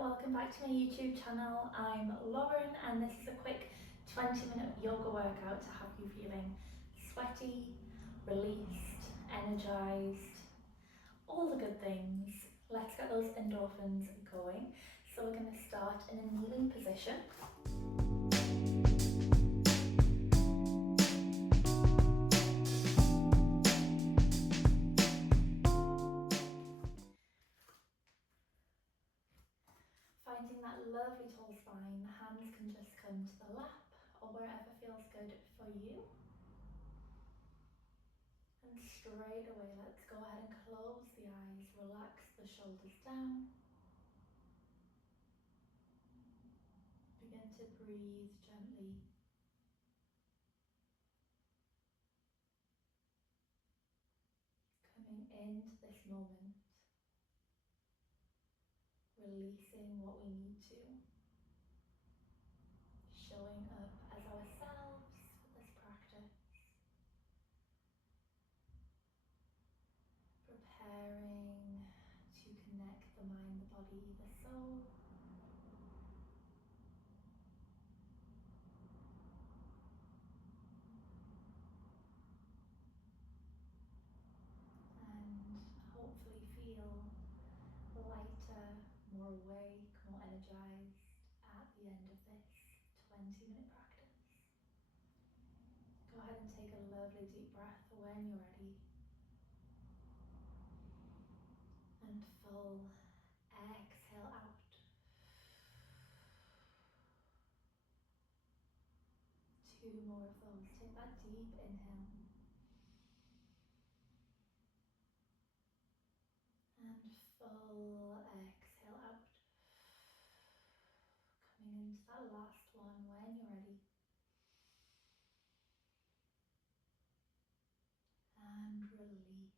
welcome back to my YouTube channel. I'm Lauren and this is a quick 20-minute yoga workout to have you feeling sweaty, released, energized, all the good things. Let's get those endorphins going. So we're going to start in a kneeling position. Finding that lovely tall spine, the hands can just come to the lap or wherever feels good for you. And straight away, let's go ahead and close the eyes, relax the shoulders down. Begin to breathe gently. Coming into this moment, releasing what we need to. Showing up as ourselves for this practice. Preparing to connect the mind, the body, the soul. And hopefully feel lighter, more awake, more energized at the end of this 20-minute practice. Go ahead and take a lovely deep breath when you're ready. And full exhale out. Two more of those. Take that deep inhale. And full exhale out. Coming into that last one when you're ready. And release.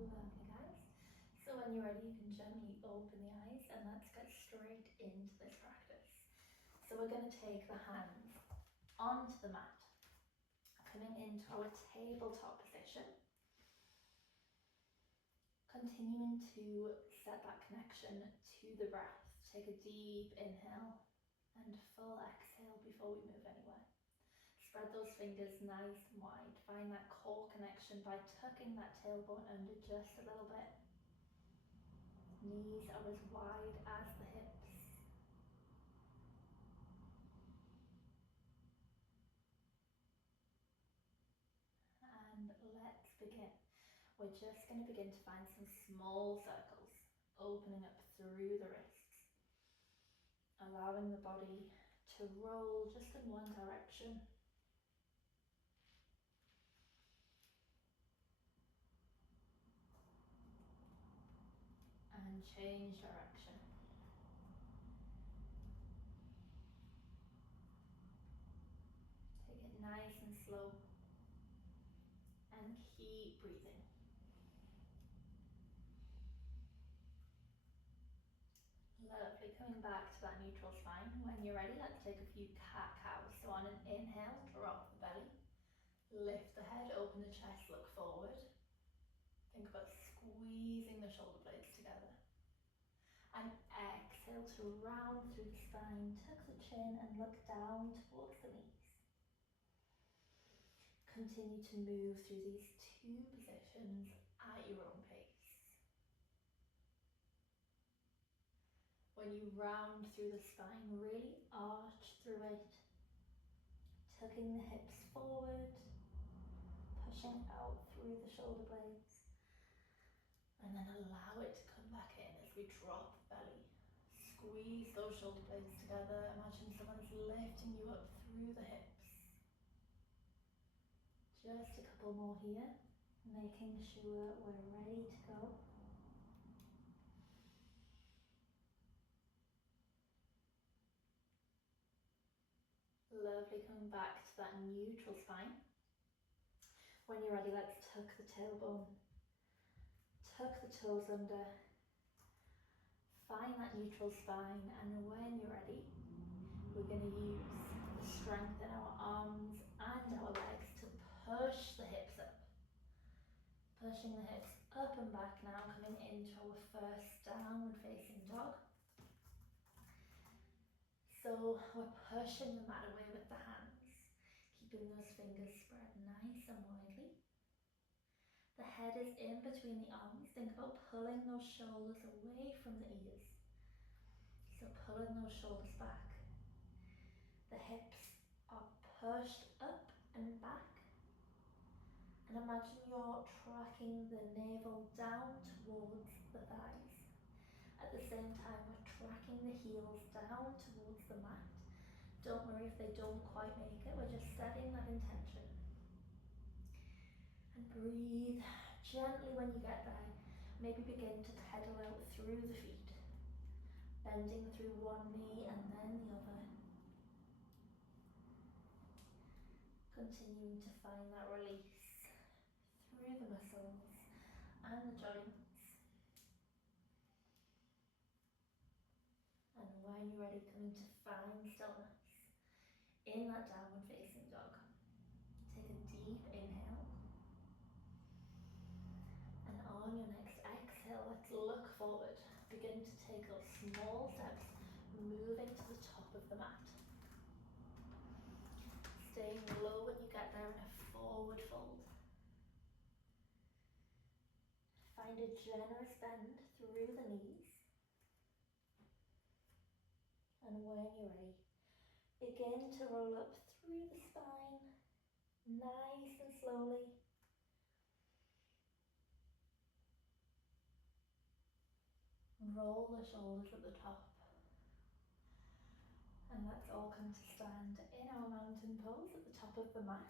Lovely, guys. So when you're ready, you can gently open the eyes and let's get straight into this practice. So we're going to take the hands onto the mat, coming into our tabletop position. Continuing to set that connection to the breath. Take a deep inhale and full exhale before we move anywhere. Spread those fingers nice and wide. Find that core connection by tucking that tailbone under just a little bit. Knees are as wide as the hips. And let's begin. We're just going to begin to find some small circles, opening up through the wrists, allowing the body to roll just in one direction. And change direction. Take it nice and slow and keep breathing. Lovely, coming back to that neutral spine. When you're ready, let's take a few cat-cows. So on an inhale, drop the belly, lift the head, open the chest, look forward. Think about squeezing the shoulder blades together. And exhale to round through the spine, tuck the chin and look down towards the knees. Continue to move through these two positions at your own pace. When you round through the spine, really arch through it, tucking the hips forward, pushing out through the shoulder blades, and then allow it to come back in as we drop the belly. Squeeze those shoulder blades together. Imagine someone is lifting you up through the hips. Just a couple more here, making sure we're ready to go. Lovely, coming back to that neutral spine. When you're ready, let's tuck the tailbone, tuck the toes under, find that neutral spine, and when you're ready, we're going to use the strength in our arms and our legs to push the hips up. Pushing the hips up and back now, coming into our first downward facing dog. So we're pushing the mat away with the hands, keeping those fingers spread nice and widely. The head is in between the arms. Think about pulling those shoulders away from the ears. So pulling those shoulders back. The hips are pushed up and back. And imagine you're tracking the navel down towards the thighs. At the same time, we're tracking the heels down towards the mat. Don't worry if they don't quite make it, we're just setting that intention. And breathe gently when you get there. Maybe begin to pedal out through the feet, bending through one knee and then the other. Continuing to find that release through the muscles and the joints. And when you're ready, coming to find stillness in that downward facing dog. Take a deep inhale. And on your next exhale, let's look forward. Begin to take those small steps, moving to the top of the mat. Staying low when you get there in a forward fold. Find a generous bend through the knees. And when you're ready, begin to roll up through the spine, nice and slowly. Roll the shoulders at the top. And let's all come to stand in our mountain pose at the top of the mat.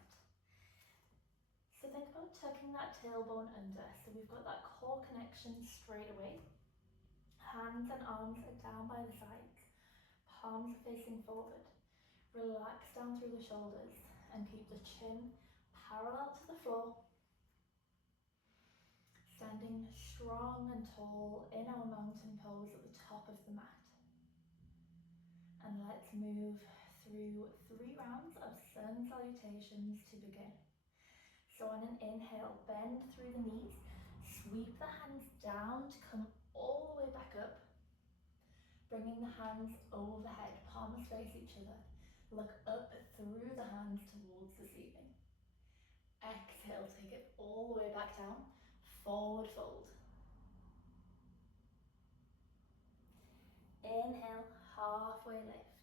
So think about tucking that tailbone under. So we've got that core connection straight away. Hands and arms are down by the sides. Palms are facing forward. Relax down through the shoulders and keep the chin parallel to the floor. Standing strong and tall in our mountain pose at the top of the mat. And let's move through 3 rounds of sun salutations to begin. So on an inhale, bend through the knees, sweep the hands down to come all the way back up, bringing the hands overhead, palms face each other. Look up through the hands towards the ceiling. Exhale, take it all the way back down, forward fold. Inhale, halfway lift,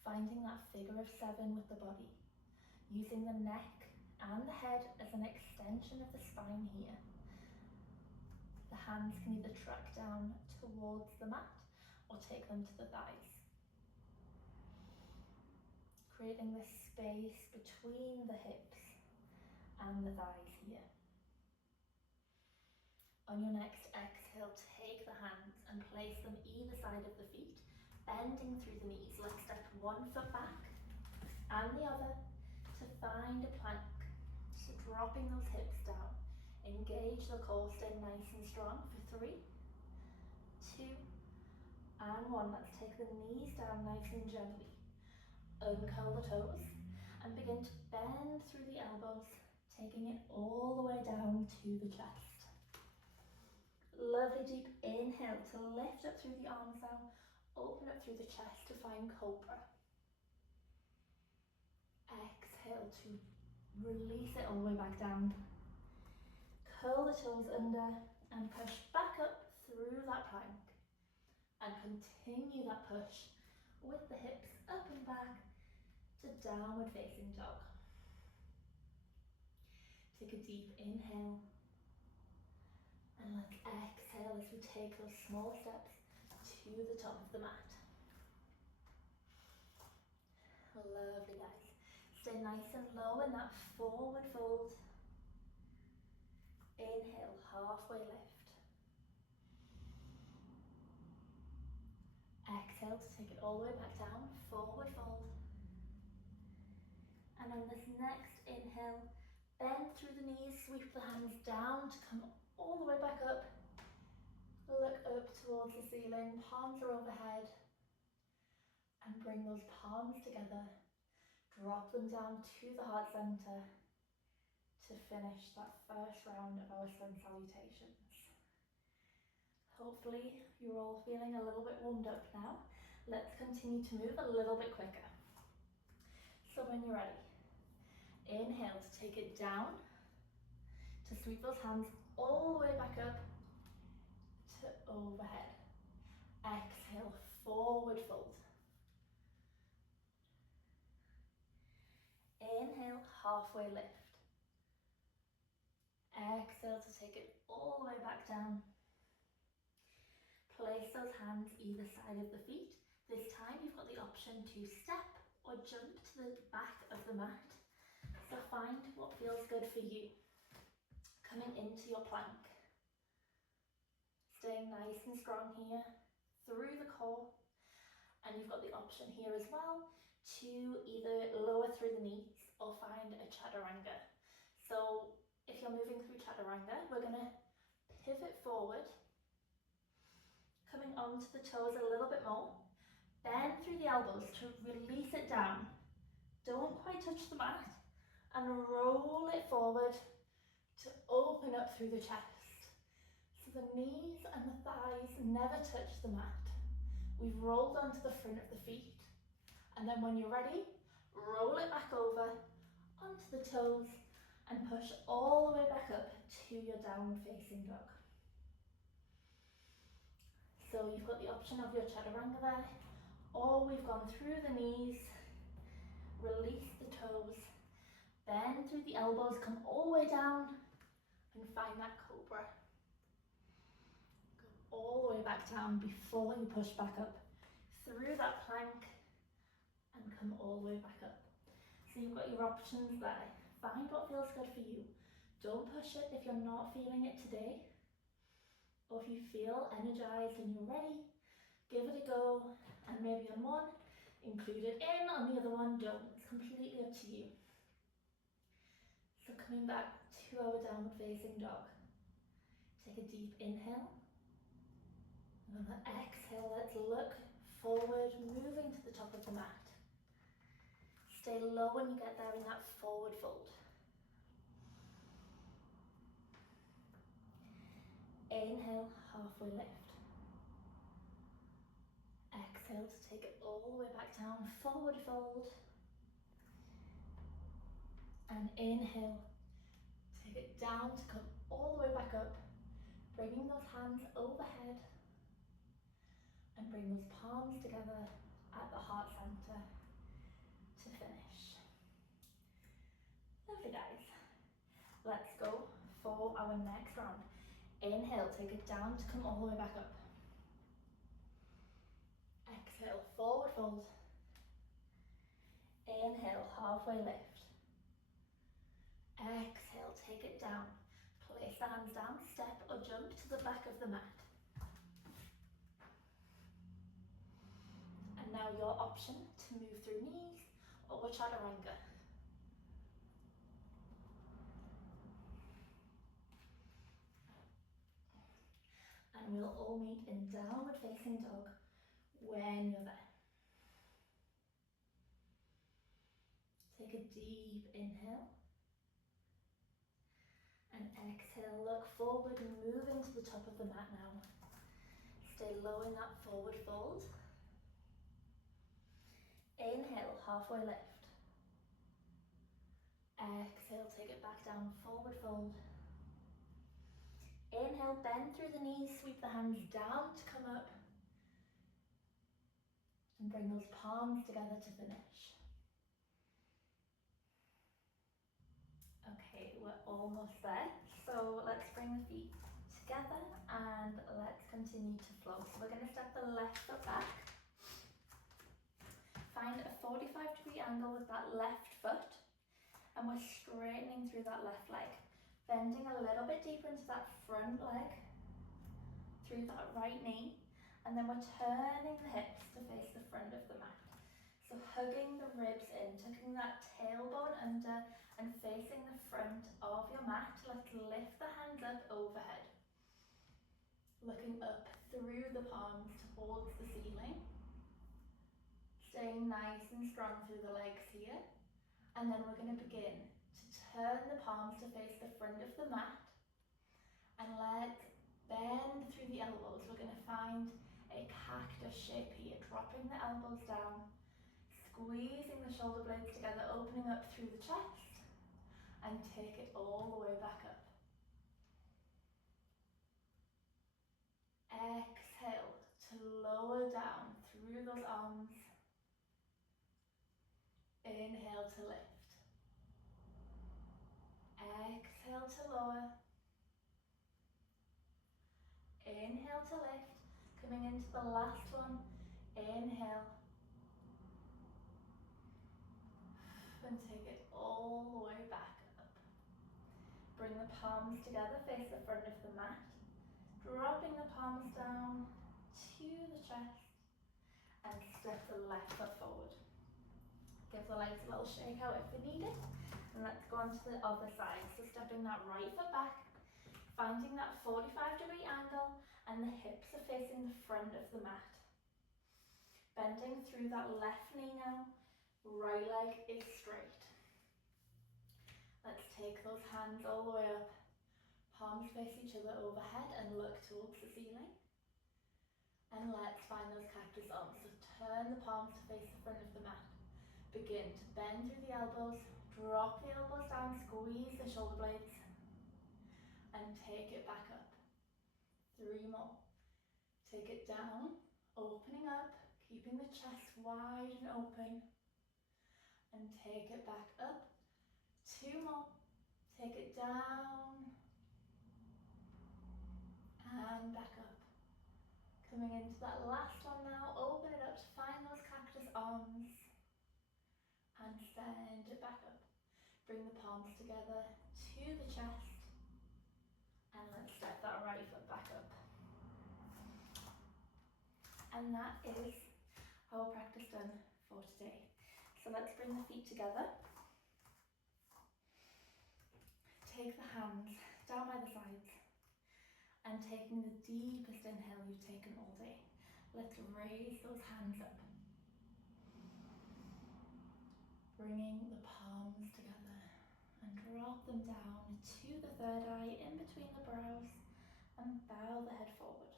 finding that figure of 7 with the body, using the neck and the head as an extension of the spine here. The hands can either track down towards the mat or take them to the thighs. Creating this space between the hips and the thighs here. On your next exhale, take the hands and place them either side of the feet, bending through the knees. Let's step one foot back and the other to find a plank. So dropping those hips down. Engage the core, stay nice and strong for 3, 2, and 1. Let's take the knees down nice and gently. Uncurl the toes and begin to bend through the elbows, taking it all the way down to the chest. Lovely deep inhale to lift up through the arms now, open up through the chest to find cobra. Exhale to release it all the way back down. Curl the toes under and push back up through that plank. And continue that push with the hips up and back to downward facing dog. Take a deep inhale. And let's exhale as we take those small steps to the top of the mat. Lovely, guys. Stay nice and low in that forward fold. Inhale, halfway lift. Exhale to take it all the way back down, forward fold. And on this next inhale, bend through the knees, sweep the hands down to come all the way back up. Look up towards the ceiling, palms are overhead. And bring those palms together. Drop them down to the heart center to finish that first round of our sun salutations. Hopefully you're all feeling a little bit warmed up now. Let's continue to move a little bit quicker. So when you're ready, inhale to take it down, to sweep those hands all the way back up to overhead. Exhale, forward fold. Inhale, halfway lift. Exhale to take it all the way back down. Place those hands either side of the feet. This time you've got the option to step or jump to the back of the mat. So find what feels good for you. Coming into your plank. Staying nice and strong here through the core. And you've got the option here as well to either lower through the knees or find a chaturanga. So if you're moving through chaturanga, we're going to pivot forward, coming onto the toes a little bit more, bend through the elbows to release it down. Don't quite touch the mat, and roll it forward to open up through the chest. So the knees and the thighs never touch the mat. We've rolled onto the front of the feet, and then when you're ready, roll it back over onto the toes and push all the way back up to your downward facing dog. So you've got the option of your chaturanga there, or we've gone through the knees, release the toes, bend through the elbows, come all the way down and find that cobra. Go all the way back down before you push back up through that plank and come all the way back up. So you've got your options there. Find what feels good for you. Don't push it if you're not feeling it today. Or if you feel energized and you're ready, give it a go, and maybe on one, include it in, on the other one, don't. It's completely up to you. So coming back to our downward facing dog. Take a deep inhale. And on the exhale, let's look forward, moving to the top of the mat. Stay low when you get there in that forward fold. Inhale, halfway lift. Exhale to take it all the way back down, forward fold. And inhale, take it down to come all the way back up, bringing those hands overhead and bring those palms together at the heart center to finish. Lovely, guys. Let's go for our next round. Inhale, take it down to come all the way back up. Exhale, forward fold. Inhale, halfway lift. Exhale, take it down. Place the hands down, step or jump to the back of the mat. And now your option to move through knees or chaturanga. And we'll all meet in downward facing dog when you're there. Take a deep inhale. And exhale, look forward and move into the top of the mat now. Stay low in that forward fold. Inhale, halfway lift. Exhale, take it back down, forward fold. Inhale, bend through the knees, sweep the hands down to come up. And bring those palms together to finish. Okay, we're almost there. So let's bring the feet together and let's continue to flow. So we're going to step the left foot back. Find a 45-degree angle with that left foot. And we're straightening through that left leg. Bending a little bit deeper into that front leg. Through that right knee. And then we're turning the hips to face the front of the mat. So hugging the ribs in, tucking that tailbone under and facing the front of your mat. Let's lift the hands up overhead. Looking up through the palms towards the ceiling. Staying nice and strong through the legs here. And then we're going to begin to turn the palms to face the front of the mat, and let's bend through the elbows. We're going to find a cactus shape here, dropping the elbows down, squeezing the shoulder blades together, opening up through the chest, and take it all the way back up. Exhale to lower down through those arms. Inhale to lift. Exhale to lower. Inhale to lift. Coming into the last one. Inhale. And take it all the way back up. Bring the palms together, face the front of the mat. Dropping the palms down to the chest. And step the left foot forward. Give the legs a little shake out if they need it. And let's go on to the other side. So stepping that right foot back, finding that 45-degree angle, and the hips are facing the front of the mat. Bending through that left knee now, right leg is straight. Let's take those hands all the way up. Palms face each other overhead and look towards the ceiling. And let's find those cactus arms. So turn the palms to face the front of the mat. Begin to bend through the elbows, drop the elbows down, squeeze the shoulder blades, and take it back up. 3 more. Take it down, opening up, keeping the chest wide and open, and take it back up. 2 more. Take it down, and back up. Coming into that last one now, open it up to find those cactus arms, and send it back up. Bring the palms together to the chest, and let's step that right foot back up. And that is our practice done for today. So let's bring the feet together. Take the hands down by the sides, and taking the deepest inhale you've taken all day, let's raise those hands up. Bringing the palms together and drop them down to the third eye in between the brows, and bow the head forward.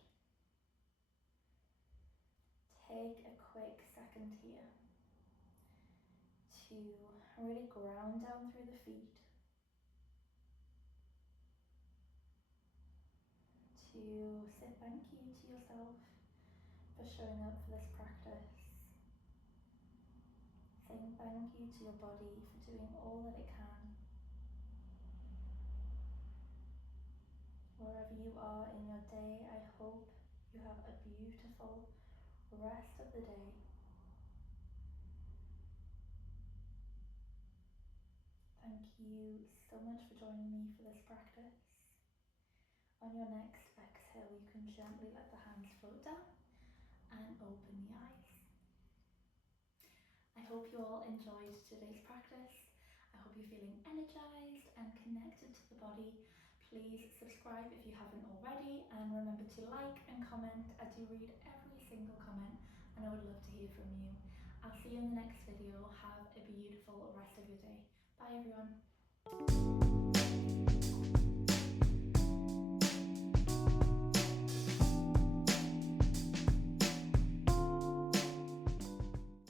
Take a quick second here to really ground down through the feet, to say thank you to yourself for showing up for this practice. Saying thank you to your body for doing all that it can. Wherever you are in your day, I hope you have a beautiful rest of the day. Thank you so much for joining me for this practice. On your next exhale, you can gently let the hands float down and open the eyes. I hope you all enjoyed today's practice. I hope you're feeling energized and connected to the body. Please subscribe if you haven't already, and remember to like and comment. I do read every single comment and I would love to hear from you. I'll see you in the next video. Have a beautiful rest of your day. Bye everyone.